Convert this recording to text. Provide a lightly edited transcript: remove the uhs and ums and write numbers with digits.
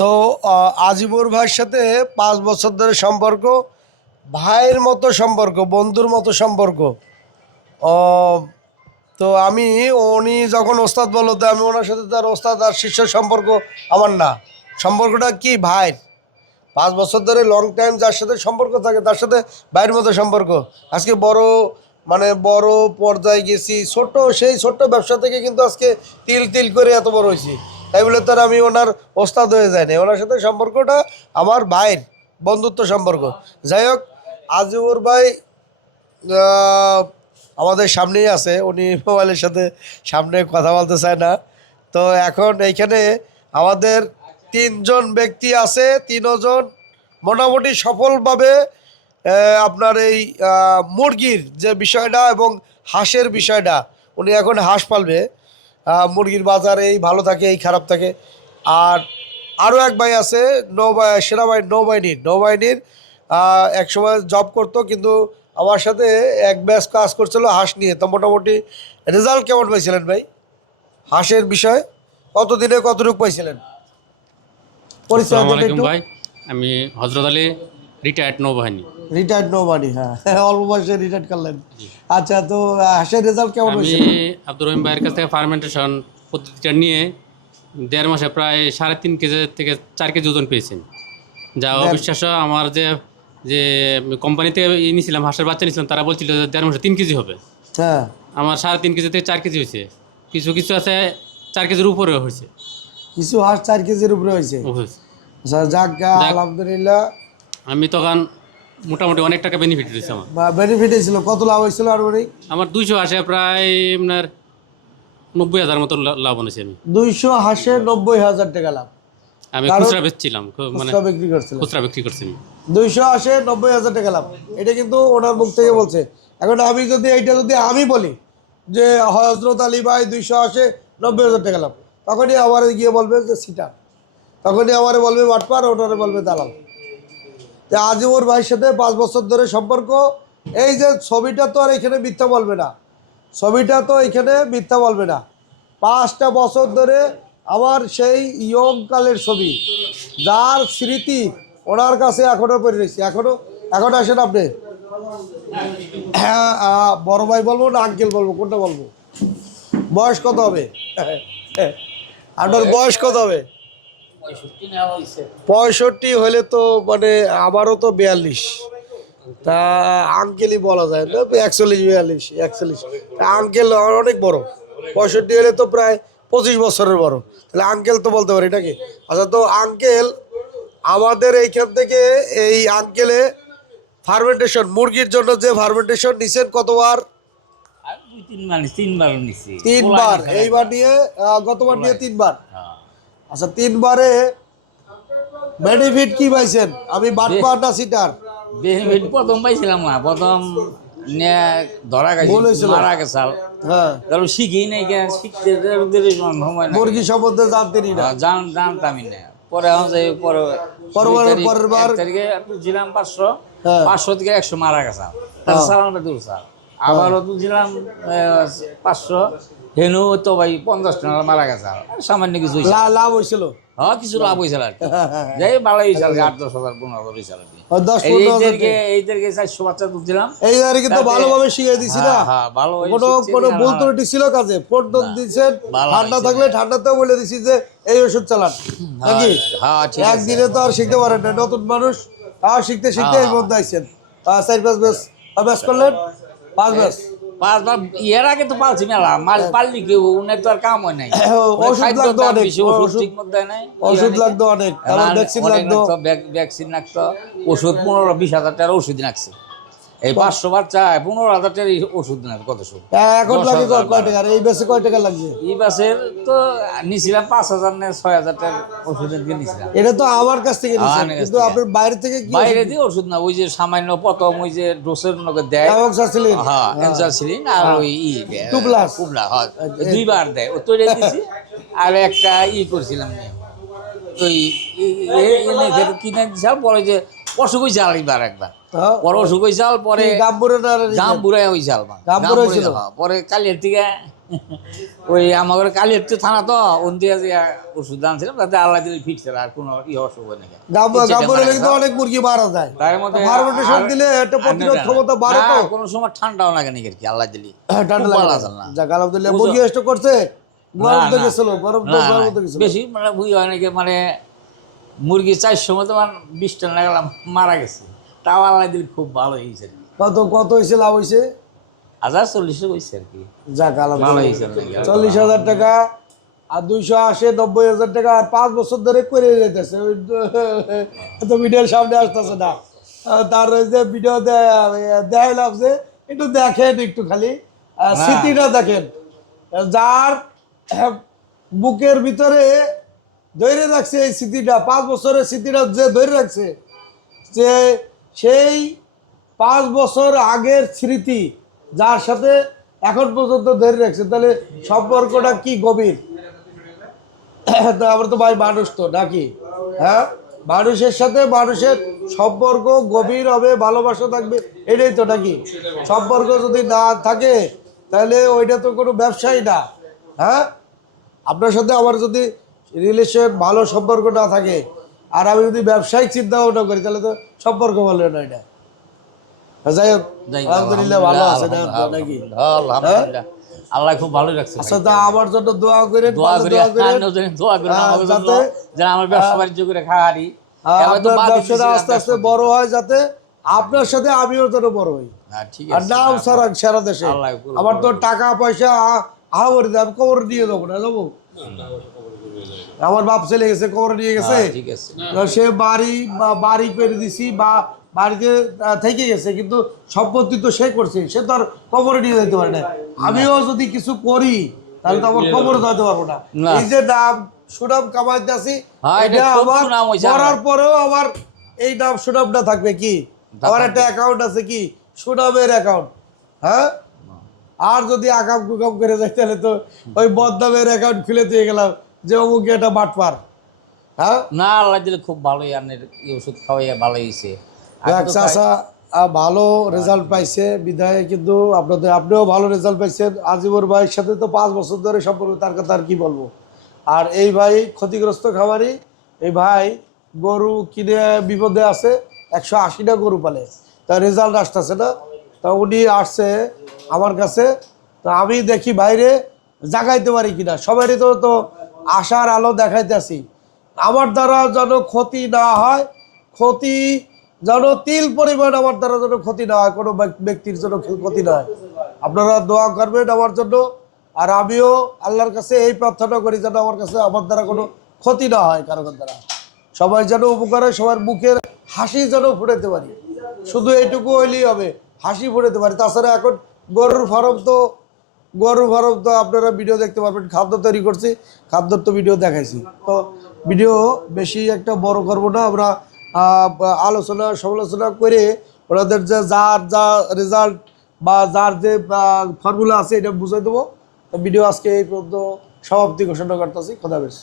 তো আজিবুর ভাইয়ের সাথে 5 বছর ধরে সম্পর্ক, ভাইয়ের মতো সম্পর্ক, বন্ধুর মতো সম্পর্ক। আহ, তো উনি যখন ওস্তাদ বললো, তো আমি ওনার সাথে তার ওস্তাদ আর শিষ্যের সম্পর্ক আমার না, সম্পর্কটা কি ভাইয়ের। 5 বছর ধরে লং টাইম যার সাথে সম্পর্ক থাকে তার সাথে ভাইয়ের মতো সম্পর্ক। আজকে বড়, মানে বড় পর্যায়ে গেছি, সেই ছোট্ট ব্যবসা থেকে কিন্তু আজকে তিল তিল করে এত বড় হয়েছি। তাই বলে তো আর আমি ওনার ওস্তাদ হয়ে যাইনি, ওনার সাথে সম্পর্কটা আমার ভাইয়ের বন্ধুত্ব সম্পর্ক। যাই হোক, আজিবুর ভাই আহ, আমাদের সামনেই আছে, উনি মোবাইলের সাথে সামনে কথা বলতে চায় না। তো এখন এইখানে আমাদের 3জন ব্যক্তি আছে, 3জন মোটামুটি সফলভাবে আপনার এই মুরগির যে বিষয়টা এবং হাঁসের বিষয়টা, উনি এখন হাঁস পালবে। মুরগির বাজার এই ভালো থাকে এই খারাপ থাকে। আর আরও এক ভাই আছে নৌবাহিনীর এক সময় জব করতো, কিন্তু আমার সাথে এক ব্যাচ কাজ করছিল হাঁস নিয়ে। তো মোটামুটি রেজাল্ট কেমন পাইছিলেন ভাই হাঁসের বিষয়ে? কতদিনে কতটুকু পাইছিলেন? পরিচয় আসসালামু দেন আলাইকুম একটু। ভাই। আমি হজরত আলী, রিটায়ার্ড নৌবাহিনী। রিটায়ার্ড নৌবাহিনী, হ্যাঁ অল্প বয়সে রিটায়ার্ড করলেন। জি। আচ্ছা, তো হাঁসের রেজাল্ট কেমন আমি হয়েছিল? আব্দুর রহিম ভাইয়ের কাছ থেকে ফার্মেন্টেশন পদ্ধতিটা নিয়ে 1.5 মাসে প্রায় 3.5 কেজি থেকে 4 কেজি ওজন পেয়েছেন, যা দেন। অবিশ্বাস্য। আমার যে যে কোম্পানি থেকে নিয়েছিলাম, হাঁসের বাচ্চা নিয়েছিলাম, তারা বলছিল যে 1.5 মাসে 3 কেজি হবে। হ্যাঁ, আমার 3.5 কেজি থেকে 4 কেজি হয়েছে। কিছু কিছু আছে 4 কেজির উপরেও হয়েছে। কিছু হাঁস 4 কেজির উপরে হয়েছে। হয়েছে। আচ্ছা, যাক যাক, আলহামদুলিল্লাহ। আমি তখন মোটামুটি অনেক টাকা বেনিফিট হয়েছে আমার। বেনিফিট হয়েছিল, কত লাভ হয়েছিল আর মানে? আমার 200 হাঁসে প্রায় আপনার 90,000 মতো লাভ হয়েছে। আমি 200 হাঁসে 90,000 টাকা লাভ। আমি কারণ খুচরা বেচছিলাম, মানে খুচরা বিক্রি করছিল। খুচরা বিক্রি করছি আমি। 200 হাঁসে 90,000 টাকা লাভ, এটা কিন্তু ওনার মুখ থেকে বলছে। এখন আমি যদি এইটা যদি আমি বলি যে হজরত আলী ভাই 200 হাঁসে 90,000 টাকা লাভ, তখনই আমার গিয়ে বলবে যে সিটার, তখনই আমারে বলবে বাটপার, ওনারে বলবে দালাল। তো আজিমুর ভাইয়ের সাথে 5 বছর ধরে সম্পর্ক। এই যে ছবিটা তো আর এখানে মিথ্যা বলবে না, ছবিটা তো এখানে মিথ্যা বলবে না। 5টা বছর ধরে আমার সেই ইয়ং কালের ছবি, যার স্মৃতি ওনার কাছে এখনো পড়ে রয়েছে। এখন আসেন আপনি। হ্যাঁ, বড় ভাই বলবো না আঙ্কেল বলবো, কোনটা বলবো? বয়স কত হবে? আপনার বয়স কত হবে? 65 হলে তো মানে আমারও তো 42। তা আঙ্কেলই বলা যায় না, 41 42 41। আঙ্কেল অনেক বড়, 65 হলে তো প্রায় 25 বছরের বড়, তাহলে আঙ্কেল তো বলতে পারি নাকি? আচ্ছা, তো আঙ্কেল আমাদের এইখান থেকে এই আঙ্কেলে ফার্মেন্টেশন, মুরগির জন্য যে ফার্মেন্টেশন নিছেন কতবার? আর দুই তিনবারও নিছি। 3বার। এইবার নিয়ে গতবার নিয়ে 3বার। আচ্ছা, 3বারে বেনিফিট কি পাইছেন? আমি বাটপার না সিটার? বেনিফিট প্রথম পাইছিলাম না, প্রথম নিয়ে ধরা ভুল গেছে, হয়েছিল। মারা গেছাল। হ্যাঁ, তারপর শিখি নাই, শিখতে সময় না। মুরগি সম্বন্ধে জানতেনি না। জানতামই না। পরে হচ্ছে পরের বার তারিখে তুলছিলাম 500, হ্যাঁ। 500 থেকে 100 মারা গেছাল। তার হ্যাঁ। সালামটা দূর স্যার। আবারও তুলছিলাম 500, হেনু তো ভাই 50 টাকা মারা গেছাল। সামান্য কিছু হয়েছে। লাভ হয়েছিল। হ্যাঁ, কিছু লাভ হয়েছিল আর কি। যাই ভালো হয়েছিল, 8-10,000 15,000 হয়েছিল আর কি। 10-15,000 এইদেরকে 400 বাচ্চা তুলছিলাম। এই আর কিন্তু ভালোভাবে শিখিয়ে দিছি না। হ্যাঁ, ভালো কোনো ভুল ত্রুটি ছিল কাজে? পটন দিচ্ছেন, ভালো ঠান্ডা হয়েছে। থাকলে ঠান্ডাতেও বলে দিছি যে এই ওষুধ চালান, নাকি? হ্যাঁ, ঠিক আছে। একদিনে তো আর শিখতে পারেন না, নতুন মানুষ। আর শিখতে শিখতে এই মধ্যে আইছেন। 4-5 ব্যাচ ব্যাচ করলেন, 5 ব্যাচ। 5বার এর আগে তো পালছি মেলা মাল পাললি কেউ, উনি তো আর কাম হয় নাই। ওষুধ লাগতো অনেক, ওষুধ ঠিক মতো দেয় নাই। ওষুধ লাগতো অনেক, তারপর ভ্যাকসিন লাগতো। ভ্যাকসিন লাগতো, ওষুধ 15-20 হাজার টাকার ওষুধ লাগছে। এই 500 বাচ্চা 15,000 টাকার ওষুধ না, কত শুধু। এখন লাগে কয় টাকা? আর এই ব্যাচে কয় টাকা লাগছে? এই বাসের তো নিছিলাম 5,000 না 6,000 টাকার ওষুধের দিয়ে নিছিলাম। এটা তো আমার কাছ থেকে নিছেন, আমার কাছ কিন্তু থেকে। আপনার বাইরে থেকে কি বাইরে দিয়ে ওষুধ না, ওই যে সামান্য প্রথম ওই যে ডোসের মধ্যে দেয়। অ্যামোক্সাসিলিন? হ্যাঁ, এনজালসিলিন আর ওই দেয়, 2 প্লাস। কুবলা, হ্যাঁ, 2বার দেয়। ও তৈরি দিছি। আর একটা করছিলাম ওই কিনে দিছিলাম। পরে যে অসুখ হয়েছে আরেকবার, একবার হ্যাঁ। পরে অসুখ হয়েছে, পরে গাম্বুরে না? গাম বুড়াই হয়েছে, গাম্বুরা হয়েছিল? পরে কালিয়ার থেকে ওই আমাদের কালিয়ারচর থানা তো ওন্দিয়া যে ওষুধ আনছিলাম তাতে আল্লাহ দিলে ফিরছে আর কোনো অসুখ হয় নাকি গাম্বুরে কিন্তু অনেক মুরগি মারা যায়, তার মধ্যে ফার্মেন্টেশন দিলে একটা প্রতিরোধ ক্ষমতা বাড়ে তো। কোনো সময় ঠান্ডাও লাগে নাকি আর কি আল্লাহ দিলি ঠান্ডা খুব ভালো লাগে আছে না। যাক আলহামদুলিল্লাহ। মুরগি এসে করছে গরম না, তো না। গেছিল, গরম তো না, গরম না, তো গেছিল। বেশি মানে বুঝি হয় নাকি মানে মুরগি 400 মতো 20 টান লাগালাম মারা গেছে, তাও আল্লাহ দিলি খুব ভালো হয়েছে আর কি। কত কত হয়েছে লাভ হয়েছে? 1040 হয়েছে আর কি, যাক ভালো আলহামদুলিল্লাহ। হয়েছে নাকি। 40,000 টাকা আর 280 90,000 টাকা আর 5 বছর ধরে করে যেতেছে। ওই তো ভিডিওর সামনে আসতেছে না। তার ওই যে ভিডিও দেয় লাগছে, একটু দেখেন একটু খালি স্মৃতিটা দেখেন। যার বুকের ভিতরে ধরে রাখছে এই স্মৃতিটা, 5 বছরের স্মৃতিটা যে ধরে রাখছে, যে সেই 5 বছর আগের স্মৃতি যার সাথে এখন পর্যন্ত ধরে রাখছে, তাহলে সম্পর্কটা কি গভীর। তো আমরা তো ভাই মানুষ তো নাকি, হ্যাঁ, মানুষের সাথে মানুষের সম্পর্ক গভীর হবে, ভালোবাসা থাকবে, এটাই তো নাকি। সম্পর্ক যদি না থাকে তাহলে ওইটা তো কোনো ব্যবসায়ী না। হ্যাঁ, আপনার সাথে আমার যদি রিলেশন ভালো সম্পর্ক না থাকে আর আমি যদি ব্যবসায়িক চিন্তা ভাবনা করি তাহলে তো সম্পর্ক ভালো না এটা। যাই হোক, আলহামদুলিল্লাহ ভালো আছে না নাকি? আলহামদুলিল্লাহ আল্লাহ খুব ভালো রাখছে। আচ্ছা, তা আমার জন্য দোয়া করেন, দোয়া করি, দোয়া করেন দোয়া করি আমাদের জন্য, যাতে যেন আমার ব্যবসা বাণিজ্য করে খাওয়ারি। আপনার ব্যবসাটা আস্তে আস্তে বড় হয়, যাতে আপনার সাথে আমিও যেন বড় হই ঠিক আর আছে, নাম সারা সারা দেশে। আল্লাহ করুক। আমার তো টাকা পয়সা আহামরি দাম কবর দিয়ে দেবো না, যাবো। আমার বাপ চলে গেছে, কবর নিয়ে গেছে, ঠিক আছে। সে বাড়ি করে দিছি বা বাড়িতে থেকে গেছে, কিন্তু সম্পত্তি তো সে করছে, সে তো আর কবরে নিয়ে যেতে পারে না। আমিও যদি কিছু করি তাহলে তো আমার কবরে যেতে পারবো না। না। এই যে নাম সুনাম কামাইতে আছি, হ্যাঁ, এটা এটা খুব আমার সুনাম হয়েছে মরার আমার। পরেও আমার এই নাম সুনামটা থাকবে কি। আমার একটা অ্যাকাউন্ট আছে কি, সুনামের অ্যাকাউন্ট। হ্যাঁ, আর যদি আকাম কুকাম করে যায় তাহলে তো ওই বদনামের অ্যাকাউন্ট খুলে দিয়ে গেলাম যে অমুক এটা বাটপার। হ্যাঁ, না আল্লাহ দিলে খুব ভালোই, আপনার এই ওষুধ খাওয়াইয়া ভালো হয়েছে। যাক চাচা ভালো রেজাল্ট পাইছে বিধায়, কিন্তু আপনিও ভালো রেজাল্ট পাইছেন। আজিবর ভাইয়ের সাথে তো 5 বছর ধরে সম্পর্ক, তার কথা আর কি বলবো। আর এই ভাই ক্ষতিগ্রস্ত খামারি, এই ভাই গরু কিনে বিপদে আছে, 180টা গরু পালে, তার রেজাল্ট আসতেছে না। তা উনি আসছে আমার কাছে, তো আমি দেখি বাইরে জাগাইতে পারি কিনা, সবারই তো আশার আলো দেখাইতে আসি। আমার দ্বারা যেন ক্ষতি না হয়, ক্ষতি যেন তিল পরিমাণ আমার দ্বারা যেন ক্ষতি না হয়, কোনো ব্যক্তির জন্য ক্ষতি না হয়। আপনারা দোয়া করবেন আমার জন্য, আর আমিও আল্লাহর কাছে এই প্রার্থনা করি যেন আমার দ্বারা কোনো ক্ষতি না হয় কারো দ্বারা। সবাই যেন উপকার হয়, সবার মুখের হাসি যেন ফুটাতে পারি, শুধু এইটুকু হইলেই হবে, হাসি ফুটাতে পারি। তাছাড়া এখন গরুর ফার্ম তো আপনারা ভিডিও দেখতে পারবেন, খাদ্য তৈরি করছি, খাদ্যর তো ভিডিও দেখাইছি। তো ভিডিও বেশি একটা বড় করবো না, আমরা আলোচনা সমালোচনা করে ওনাদের যে যার যা রেজাল্ট বা যার যে ফর্মুলা আছে এটা বুঝাই দেবো। ভিডিও আজকে এই পর্যন্ত সমাপ্তি ঘোষণা করতেছি। খোদা হাফেজ।